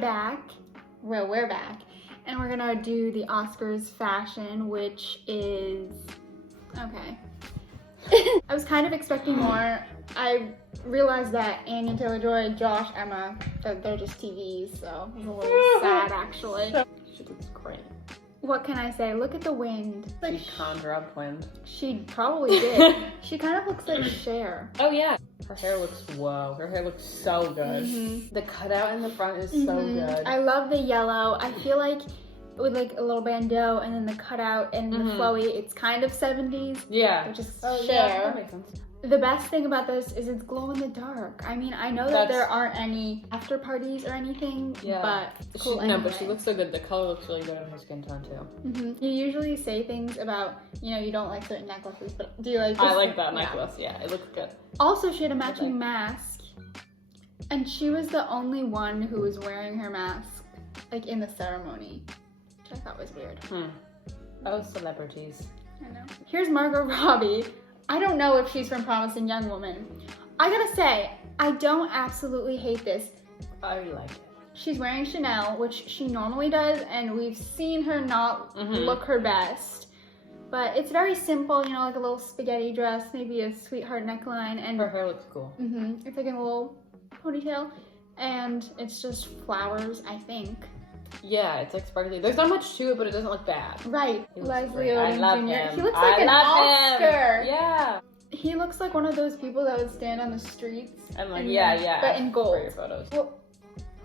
back. Well, we're back. And we're gonna do the Oscars fashion, which is, okay. I was kind of expecting more. I realized that Anya Taylor-Joy, Josh, Emma, they're just TVs, so it was a little sad actually. She looks great. What can I say? Look at the wind. Like, she conjured up wind. She probably did. She kind of looks like Cher. Oh yeah. Her hair looks, whoa, her hair looks so good. The cutout in the front is so good. I love the yellow. I feel like with like a little bandeau and then the cutout and the flowy, it's kind of 70s. Yeah. Which is Cher. Yeah, that makes sense. The best thing about this is it's glow in the dark. I mean, I know that there aren't any after parties or anything, but it's cool anyway. No, but she looks so good. The color looks really good on her skin tone too. You usually say things about, you know, you don't like certain necklaces, but do you like this? I like that necklace, yeah, it looks good. Also, she had a matching mask, and she was the only one who was wearing her mask, like in the ceremony, which I thought was weird. Oh, celebrities. I know. Here's Margot Robbie. I don't know if she's from Promising Young Woman. I gotta say, I don't absolutely hate this. I like it. She's wearing Chanel, which she normally does, and we've seen her not look her best. But it's very simple, you know, like a little spaghetti dress, maybe a sweetheart neckline, and her hair looks cool. It's like in a little ponytail, and it's just flowers, I think. Yeah, it's like sparkly. There's not much to it, but it doesn't look bad. Right, Leslie Odom Jr. I love him. He looks like an Oscar. Yeah. He looks like one of those people that would stand on the streets. And like, yeah. But in gold. For your photos. Well,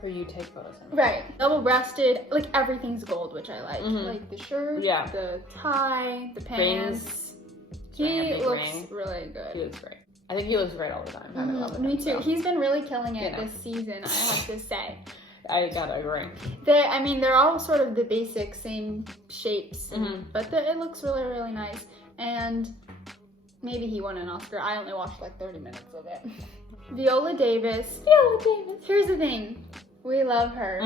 or you take photos. Right. Double-breasted, like everything's gold, which I like. Like the shirt, the tie, the pants. He looks really good. He looks great. I think he looks great all the time. Me too. He's been really killing it this season, I have to say. I gotta agree. I mean, they're all sort of the basic same shapes, but it looks really, really nice. And maybe he won an Oscar. I only watched like 30 minutes of it. Viola Davis. Here's the thing. We love her.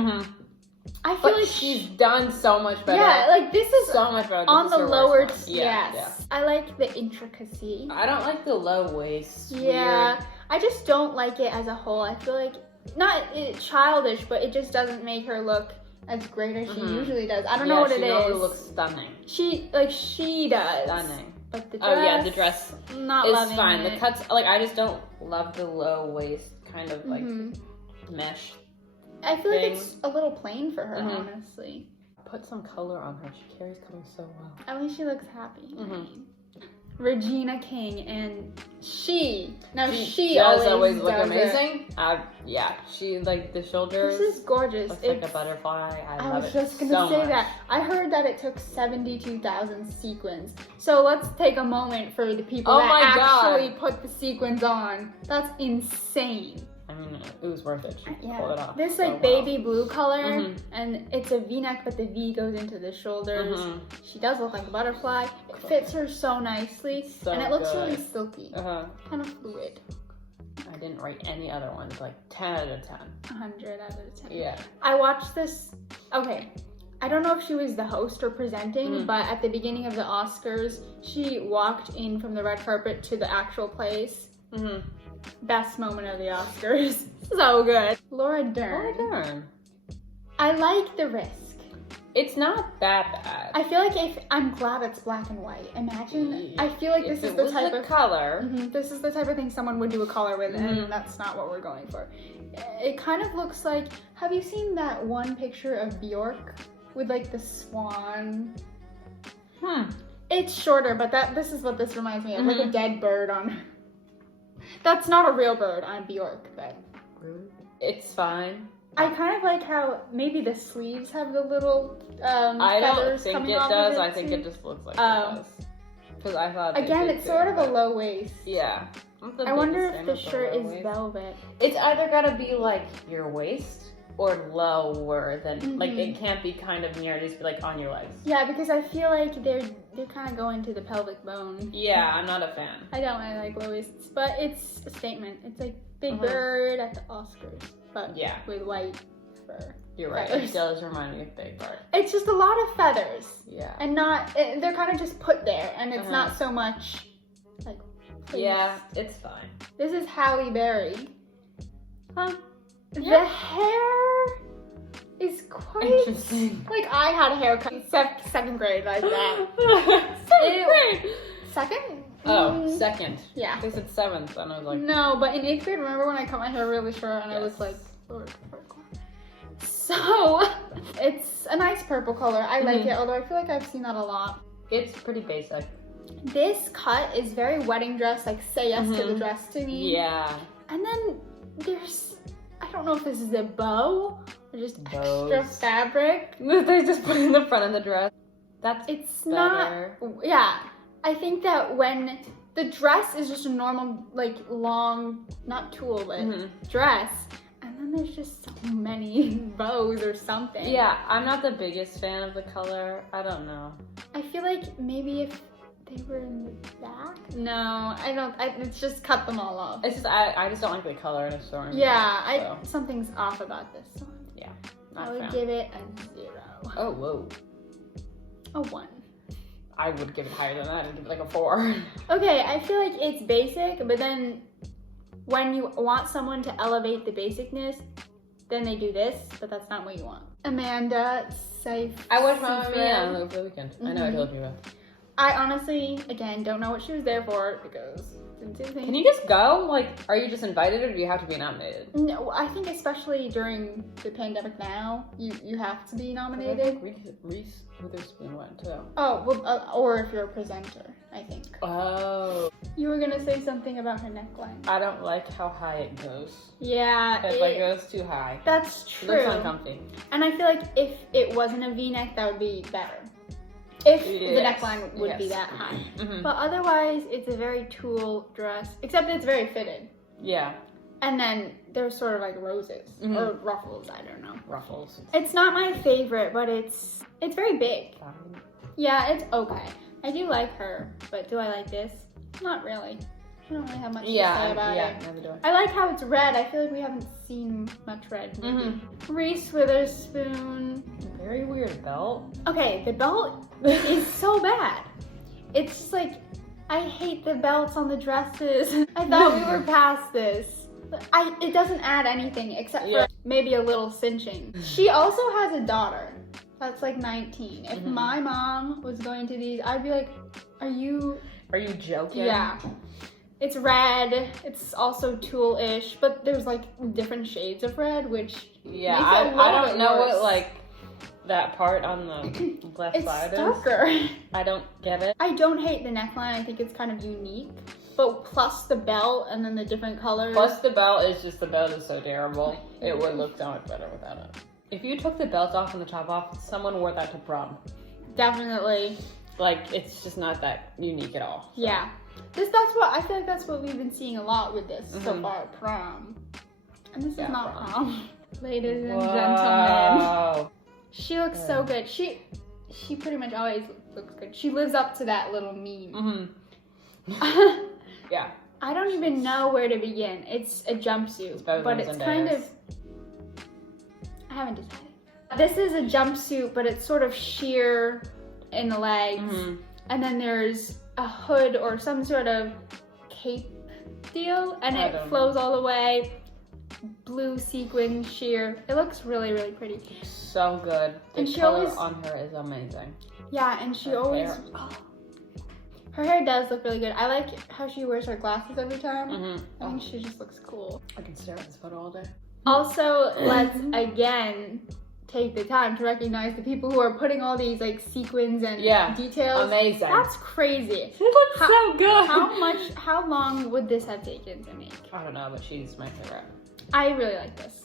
I feel like she's done so much better. Yeah, like this is so much better. On the lower, yes. Yeah. I like the intricacy. I don't like the low waist. Yeah, weird. I just don't like it as a whole. I feel like not childish, but it just doesn't make her look as great as she usually does. I don't know what it is. She always looks stunning. She does. Stunning. But the dress, oh yeah, the dress is fine. It. The cuts, like I just don't love the low waist kind of like mesh. I feel like it's a little plain for her, honestly. Put some color on her. She carries color so well. At least she looks happy. I mean. Regina King, and she always look amazing. Yeah, she like the shoulders. This is gorgeous. Looks like a butterfly. I love it. I was just gonna say that. I heard that it took 72,000 sequins. So let's take a moment for the people that actually put the sequins on. That's insane. I mean, it was worth it. She pulled it off. This like baby blue color, and it's a V-neck, but the V goes into the shoulders. She does look like a butterfly. It fits her so nicely, and it looks really silky, kind of fluid. I didn't rate any other ones, like 10 out of 10. 100 out of 10. Yeah. I watched this, okay, I don't know if she was the host or presenting, but at the beginning of the Oscars, she walked in from the red carpet to the actual place. Best moment of the Oscars. So good. Laura Dern. I like the risk. It's not that bad. I feel like I'm glad it's black and white. Imagine, I feel like this is the type of color. This is the type of thing someone would do a color with, and that's not what we're going for. It kind of looks like, have you seen that one picture of Bjork with like the swan? It's shorter, but this is what this reminds me of, like a dead bird on. That's not a real bird on Bjork, but it's fine. I kind of like how maybe the sleeves have the little I don't feathers think coming it off does. of I think it just looks like it does. Because I thought again, it's sort of a low waist. Yeah. I wonder if the shirt is velvet. It's either gotta be like your waist or lower than like it can't be kind of near. It needs to be like on your legs. Yeah, because I feel like they're kind of going to the pelvic bone. Yeah, I'm not a fan. I don't really like low waists, but it's a statement. It's like Big Bird at the Oscars, but with white fur. You're right. It does remind me of Big Bird. It's just a lot of feathers. Yeah. And they're kind of just put there, and it's not so much like. Please. Yeah, it's fine. This is Halle Berry. Huh? The hair. Interesting. Like, I had a haircut in second grade like that. Second grade. Second? Oh, second. Yeah. They said 7th, and I was like... No, but in 8th grade, remember when I cut my hair really short and I was like... So, it's a nice purple color. I like it, although I feel like I've seen that a lot. It's pretty basic. This cut is very wedding dress, like say yes to the dress to me. Yeah. And then there's, I don't know if this is a bow or just extra fabric. They just put in the front of the dress. It's better. not, yeah. I think that when the dress is just a normal, like long, not tulle, but dress, and then there's just so many bows or something. Yeah, I'm not the biggest fan of the color. I don't know. I feel like maybe if they were in the back? No, I don't. It's just cut them all off. It's just I just don't like the color in a storm. Yeah, something's off about this one. Yeah, I would give it a 0. Oh, whoa. A 1. I would give it higher than that. I'd give it like a 4. Okay, I feel like it's basic, but then when you want someone to elevate the basicness, then they do this, but that's not what you want. Amanda, safe. I watched Mamma Mia over the weekend. I know I told you about. I honestly, again, don't know what she was there for because didn't see anything. Can you just go? Like, are you just invited or do you have to be nominated? No, I think especially during the pandemic now, you have to be nominated. Reese Witherspoon went too. Oh, well, or if you're a presenter, I think. Oh. You were gonna say something about her neckline. I don't like how high it goes. Yeah. It goes too high. That's true. It looks uncomfy. And I feel like if it wasn't a V-neck, that would be better. If the neckline would be that high. But otherwise, it's a very tulle dress, except it's very fitted. Yeah. And then there's sort of like roses or ruffles, I don't know. Ruffles. It's not my favorite, but it's very big. Fine. Yeah, it's okay. I do like her, but do I like this? Not really. I don't really have much to say about it. Neither do I like how it's red. I feel like we haven't seen much red. Reese Witherspoon. Very weird belt. Okay, the belt is so bad. It's just like, I hate the belts on the dresses. I thought we were past this. It doesn't add anything except for maybe a little cinching. She also has a daughter that's like 19. If my mom was going to these, I'd be like, are you joking? Yeah. It's red. It's also tulle-ish, but there's like different shades of red, which makes it a little I don't bit know worse. what like that part on the left side It's darker. I don't get it. I don't hate the neckline. I think it's kind of unique, but plus the belt and then the different colors. Plus the belt is just, the belt is so terrible. It would look so much better without it. If you took the belt off and the top off, someone wore that to prom. Definitely. Like, it's just not that unique at all. So. Yeah. I feel like that's what we've been seeing a lot with this so far, prom. And this is not prom. Ladies and gentlemen. She looks so good. She pretty much always looks good. She lives up to that little meme. Yeah. I don't even know where to begin. It's a jumpsuit, but it's kind of, I haven't decided. This is a jumpsuit, but it's sort of sheer in the legs. And then there's a hood or some sort of cape deal, and it flows all the way. Blue sequin sheer. It looks really, really pretty. So good. The color on her is amazing. Yeah, and she always... her hair does look really good. I like how she wears her glasses every time. I think she just looks cool. I can stare at this photo all day. Also, let's again take the time to recognize the people who are putting all these like sequins and details. Amazing. That's crazy. It looks so good. How long would this have taken to make? I don't know, but she's my favorite. I really like this.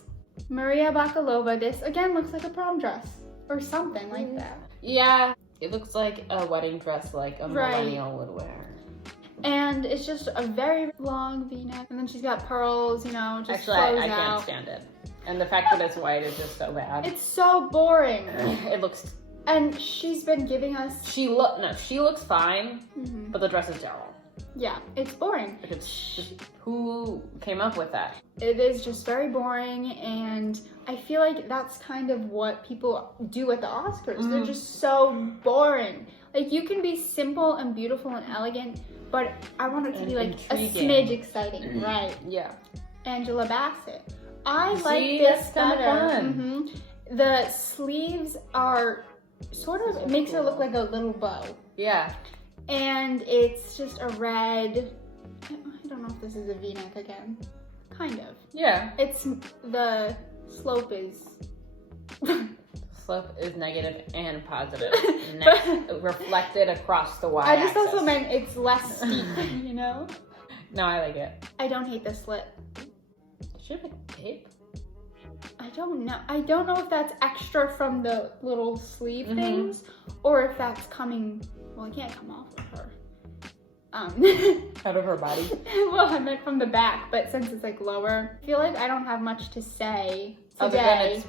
Maria Bakalova, this again looks like a prom dress or something like that. Yeah, it looks like a wedding dress like a millennial would wear. And it's just a very long V-neck, and then she's got pearls, you know, just Actually, I can't stand it. And the fact that it's white is just so bad. It's so boring. It looks... And she's been giving us... She looks fine, but the dress is terrible. Yeah, it's boring. It's just, who came up with that? It is just very boring, and I feel like that's kind of what people do at the Oscars. They're just so boring. Like, you can be simple and beautiful and elegant, but I want it to be like a smidge exciting, right? Yeah. Angela Bassett. I like this better. The sleeves are sort of, it makes it look like a little bow. Yeah. And it's just a red, I don't know if this is a V-neck again. Kind of. Yeah. It's, the slope is... Slope is negative and positive. Reflected across the y-axis. I just also meant it's less steep, you know? No, I like it. I don't hate the slit. Should have a tape. I don't know. I don't know if that's extra from the little sleeve things, or if that's coming, well, it can't come off of her. Out of her body? Well, I meant from the back, but since it's like lower, I feel like I don't have much to say Other than today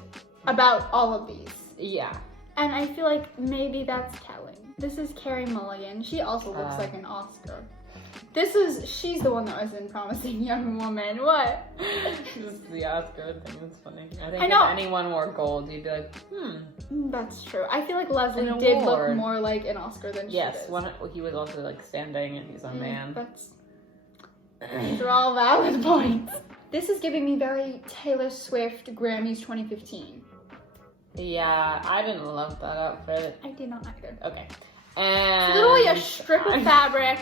about all of these. Yeah. And I feel like maybe that's telling. This is Carey Mulligan. She also looks like an Oscar. She's the one that was in Promising Young Woman. What? Just the Oscar thing is funny. I think I know. if anyone wore gold, you'd be like, That's true. I feel like Leslie An did look award. more like an Oscar than she yes, does. when he was also like standing and he's a man. These are all valid points. This is giving me very Taylor Swift Grammys 2015. Yeah, I didn't love that outfit. I did not either. Okay. And It's literally a strip of fabric.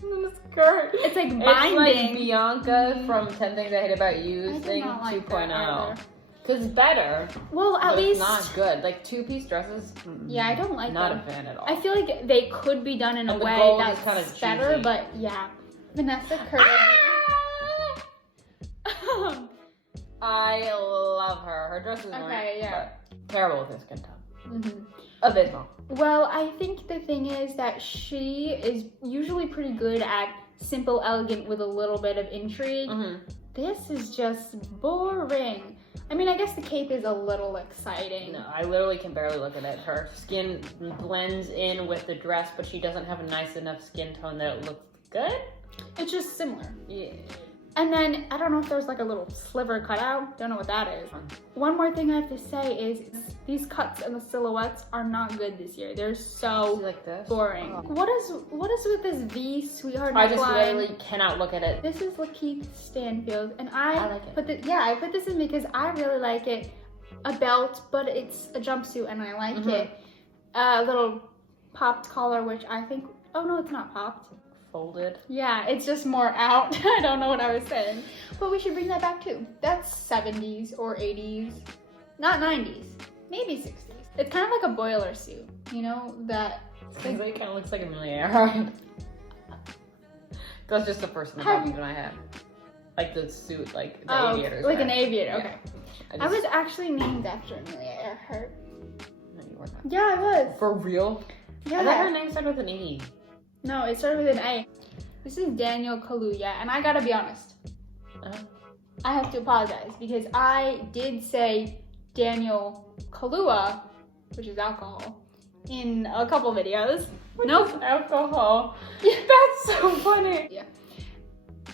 the skirt. It's like It's binding. like Bianca from 10 Things I Hate About You I did thing not like that 2.0. either. Because better, Well, at but least it's not good. Like two-piece dresses. Yeah, I don't like not them. a fan at all. I feel like they could be done in a And the way gold is that's kinda better, cheesy. but yeah. Vanessa Kirby. I love her. Her dress is Okay, great, yeah. but terrible with her skin tone. Mhm. Abysmal. Well, I think the thing is that she is usually pretty good at simple, elegant with a little bit of intrigue. This is just boring. I mean, I guess the cape is a little exciting. No, I literally can barely look at it. Her skin blends in with the dress, but she doesn't have a nice enough skin tone that it looks good. It's just similar. Yeah. And then, I don't know if there's like a little sliver cut out. Don't know what that is. One more thing I have to say is these cuts and the silhouettes are not good this year. They're so like this? boring. Oh. What is with this V sweetheart I just neckline? literally cannot look at it. This is Lakeith Stanfield, and I like it. I put this in because I really like it. A belt, but it's a jumpsuit, and I like it. A little popped collar, which I think, oh no, it's not popped. Folded. Yeah, it's just more out. I don't know what I was saying. But we should bring that back too. That's 70s or 80s. Not 90s. Maybe 60s. It's kind of like a boiler suit, you know? That... It kind of looks like Amelia Earhart. That's just the first thing that popped into my head. Like the suit, like the aviators. Like wear. an aviator, Yeah. okay. I was actually named after Amelia Earhart. No, you were not. Yeah, I was. For real? Yeah. I thought her name started with an E. No, it started with an A. This is Daniel Kaluuya, and I gotta be honest. I have to apologize because I did say Daniel Kaluuya, which is alcohol, in a couple videos. Nope. Alcohol. That's so funny. Yeah.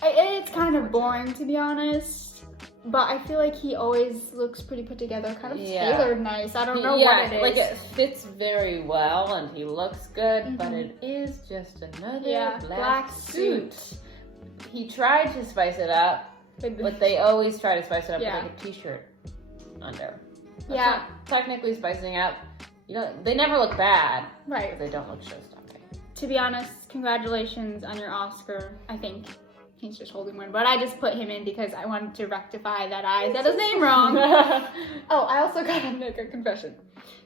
It's kind of boring, to be honest. But I feel like he always looks pretty put together, kind of tailored nice. I don't know what it is. Like it fits very well and he looks good, but it is just another black suit. He tried to spice it up, but they always try to spice it up with like a t-shirt under. That's not technically spicing up. You know, they never look bad, right? But they don't look show-stopping. To be honest, congratulations on your Oscar. I think he's just holding one, but I just put him in because I wanted to rectify that I said his name wrong. Oh, I also gotta make a confession.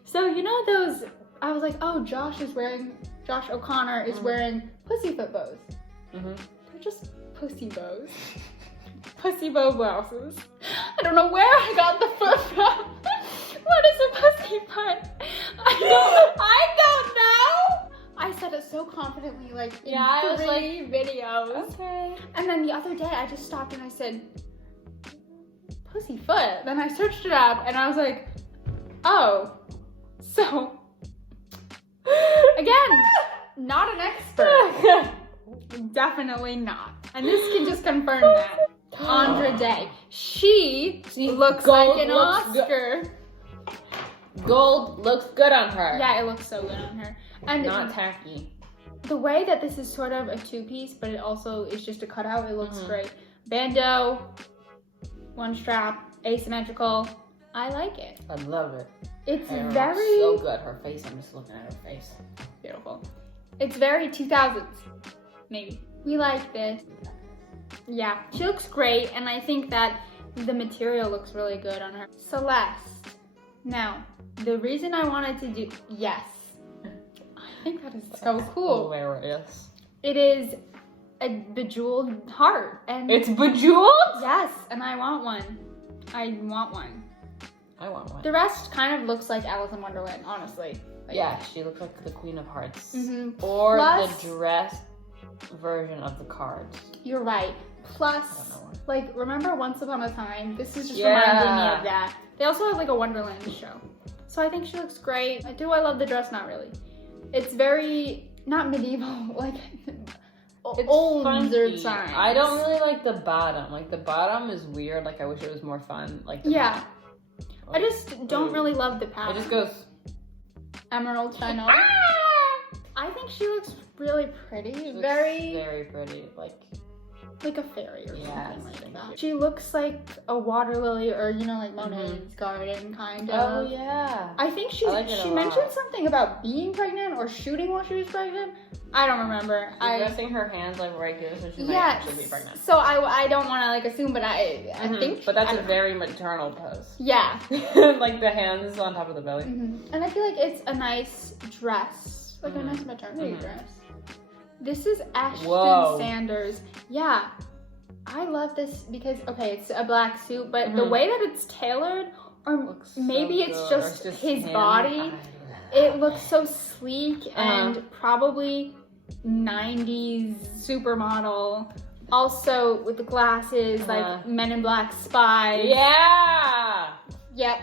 So you know those? I was like, oh, Josh O'Connor is wearing pussyfoot bows. They're just pussy bows. Pussy bow blouses. I don't know where I got the foot from. What is a pussy foot? I don't know. I said it so confidently, like in three videos. Okay. And then the other day, I just stopped and I said, pussy foot. Then I searched it up and I was like, oh, so again, not an expert. Definitely not. And this can just confirm that. Andra Day. She looks like an Oscar. Gold looks good on her. Yeah, it looks so good on her. And not tacky. The way that this is sort of a two-piece, but it also is just a cutout, it looks great. Bandeau, one strap, asymmetrical. I like it. I love it. It's Hair very... looks so good. Her face, I'm just looking at her face. Beautiful. It's very 2000s, maybe. We like this. Yeah, she looks great, and I think that the material looks really good on her. Celeste. Now, the reason I wanted to do... Yes. I think that is so cool. Hilarious. It is a bejeweled heart. And it's bejeweled? Yes, and I want one. I want one. I want one. The rest kind of looks like Alice in Wonderland, honestly. Like, yeah, she looks like the Queen of Hearts. Mm-hmm. Or Plus, the dress version of the cards. You're right. Plus, like, remember Once Upon a Time? This is just reminding me of that. They also have like a Wonderland show. So I think she looks great. Do I love the dress? Not really. It's very, not medieval, like old times. I don't really like the bottom. Like the bottom is weird. Like I wish it was more fun. Like yeah. Like, I just don't really love the pattern. It just goes Emerald China. I think she looks really pretty. Very pretty. Like a fairy or something like that. You. She looks like a water lily or, you know, like Monet's garden kind of. Oh, yeah. I think she mentioned something about being pregnant or shooting while she was pregnant. I don't remember. She's resting her hands like right here, so she might actually be pregnant. So I don't want to like assume, but I think. But that's a very maternal pose. Yeah. Like the hands on top of the belly. Mm-hmm. And I feel like it's a nice dress, like a nice maternity dress. This is Ashton Sanders. Yeah, I love this because, okay, it's a black suit, but the way that it's tailored, or maybe it's just his body, it looks so sleek and probably 90s supermodel. Also with the glasses, like Men in Black spies. Yeah! Yep.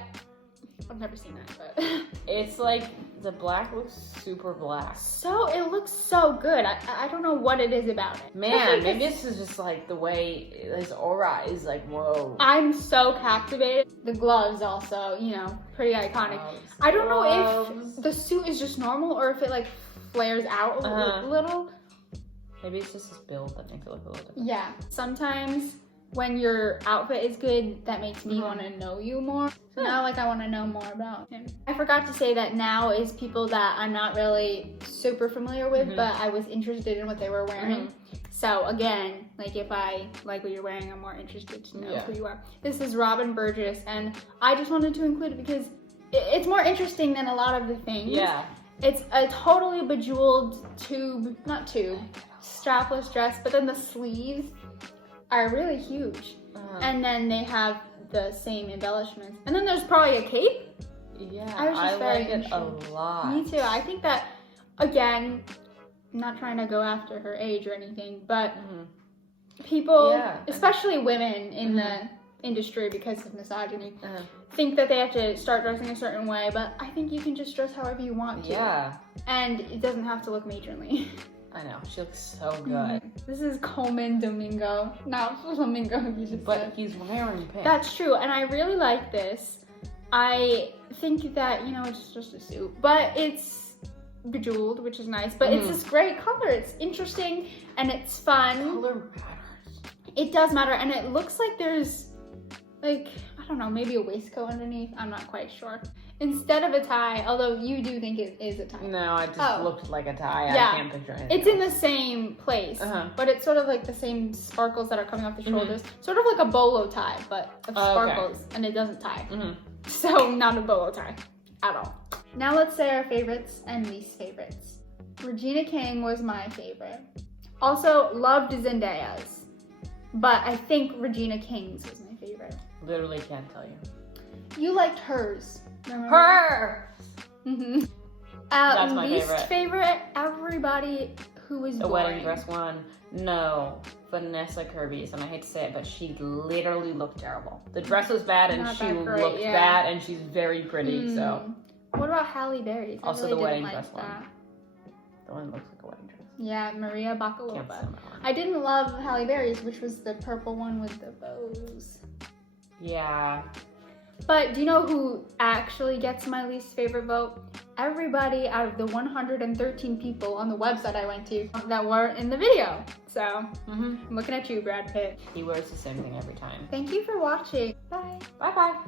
I've never seen that, but... It's like, the black looks super black. So, it looks so good. I don't know what it is about it. Man, maybe this is just like the way his aura is like, whoa. I'm so captivated. The gloves also, you know, pretty iconic. I don't know if the suit is just normal or if it like flares out a little. Maybe it's just his build that makes it look a little different. Yeah. Sometimes when your outfit is good, that makes me want to know you more. So now, like, I want to know more about him. I forgot to say that now is people that I'm not really super familiar with, but I was interested in what they were wearing. So again, like, if I like what you're wearing, I'm more interested to know who you are. This is Robin Burgess, and I just wanted to include it because it's more interesting than a lot of the things. Yeah. It's a totally bejeweled strapless dress, but then the sleeves are really huge. And then they have the same embellishments. And then there's probably a cape. Yeah, I was just very like it a lot. Me too. I think that, again, I'm not trying to go after her age or anything, but people, especially women in the industry because of misogyny, think that they have to start dressing a certain way, but I think you can just dress however you want to. Yeah. And it doesn't have to look matronly. I know, she looks so good. This is Coleman Domingo, not Flamingo, you just said. He's wearing pink. That's true, and I really like this. I think that, you know, it's just a suit, but it's bejeweled, which is nice, but it's this great color. It's interesting, and it's fun. Color matters. It does matter, and it looks like there's, like, I don't know, maybe a waistcoat underneath. I'm not quite sure. Instead of a tie, although you do think it is a tie. No, it just looked like a tie. Yeah. I can't picture anything It's in the same place, but it's sort of like the same sparkles that are coming off the shoulders. Sort of like a bolo tie, but of sparkles, and it doesn't tie. So not a bolo tie at all. Now let's say our favorites and least favorites. Regina King was my favorite. Also loved Zendaya's, but I think Regina King's was my favorite. Literally can't tell you. You liked hers. Remember? Her! That's my least favorite, everybody who was the wedding dress one. No, Vanessa Kirby's, and I hate to say it, but she literally looked terrible. The dress was bad, and she looked bad, and she's very pretty. So. What about Halle Berry's? Also the wedding dress one. The one that looks like a wedding dress. Yeah, Maria Bakalova. I didn't love Halle Berry's, which was the purple one with the bows. Yeah. But do you know who actually gets my least favorite vote? Everybody out of the 113 people on the website I went to that weren't in the video. So, I'm looking at you, Brad Pitt. He wears the same thing every time. Thank you for watching. Bye. Bye-bye.